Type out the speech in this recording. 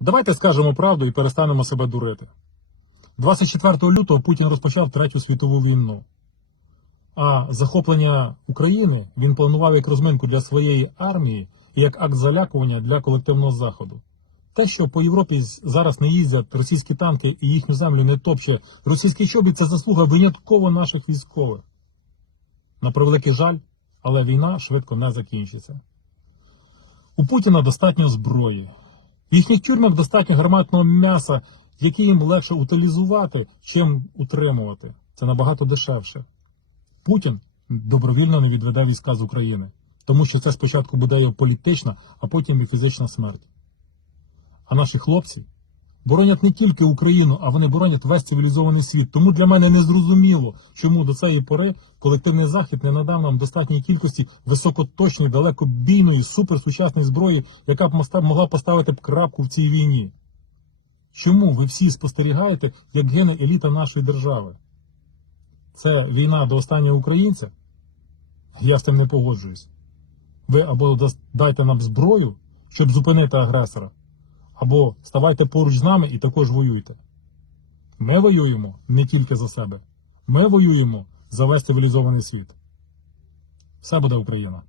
Давайте скажемо правду і перестанемо себе дурити. 24 лютого Путін розпочав Третю світову війну. А захоплення України він планував як розминку для своєї армії і як акт залякування для колективного заходу. Те, що по Європі зараз не їздять російські танки і їхню землю не топче російський чобіт, це заслуга винятково наших військових. На превеликий жаль, але війна швидко не закінчиться. У Путіна достатньо зброї. В їхніх тюрмах достатньо гарматного м'яса, яке їм легше утилізувати, чим утримувати. Це набагато дешевше. Путін добровільно не відведе війська з України, тому що це спочатку буде його політична, а потім і фізична смерть. А наші хлопці боронять не тільки Україну, а вони боронять весь цивілізований світ. Тому для мене не зрозуміло, чому до цієї пори колективний захід не надав нам достатньої кількості високоточної, далекобійної, суперсучасної зброї, яка б могла поставити б крапку в цій війні. Чому ви всі спостерігаєте, як гине еліта нашої держави? Це війна до останнього українця? Я з тим не погоджуюсь. Ви або дайте нам зброю, щоб зупинити агресора, або ставайте поруч з нами і також воюйте. Ми воюємо не тільки за себе. Ми воюємо за весь цивілізований світ. Все буде Україна.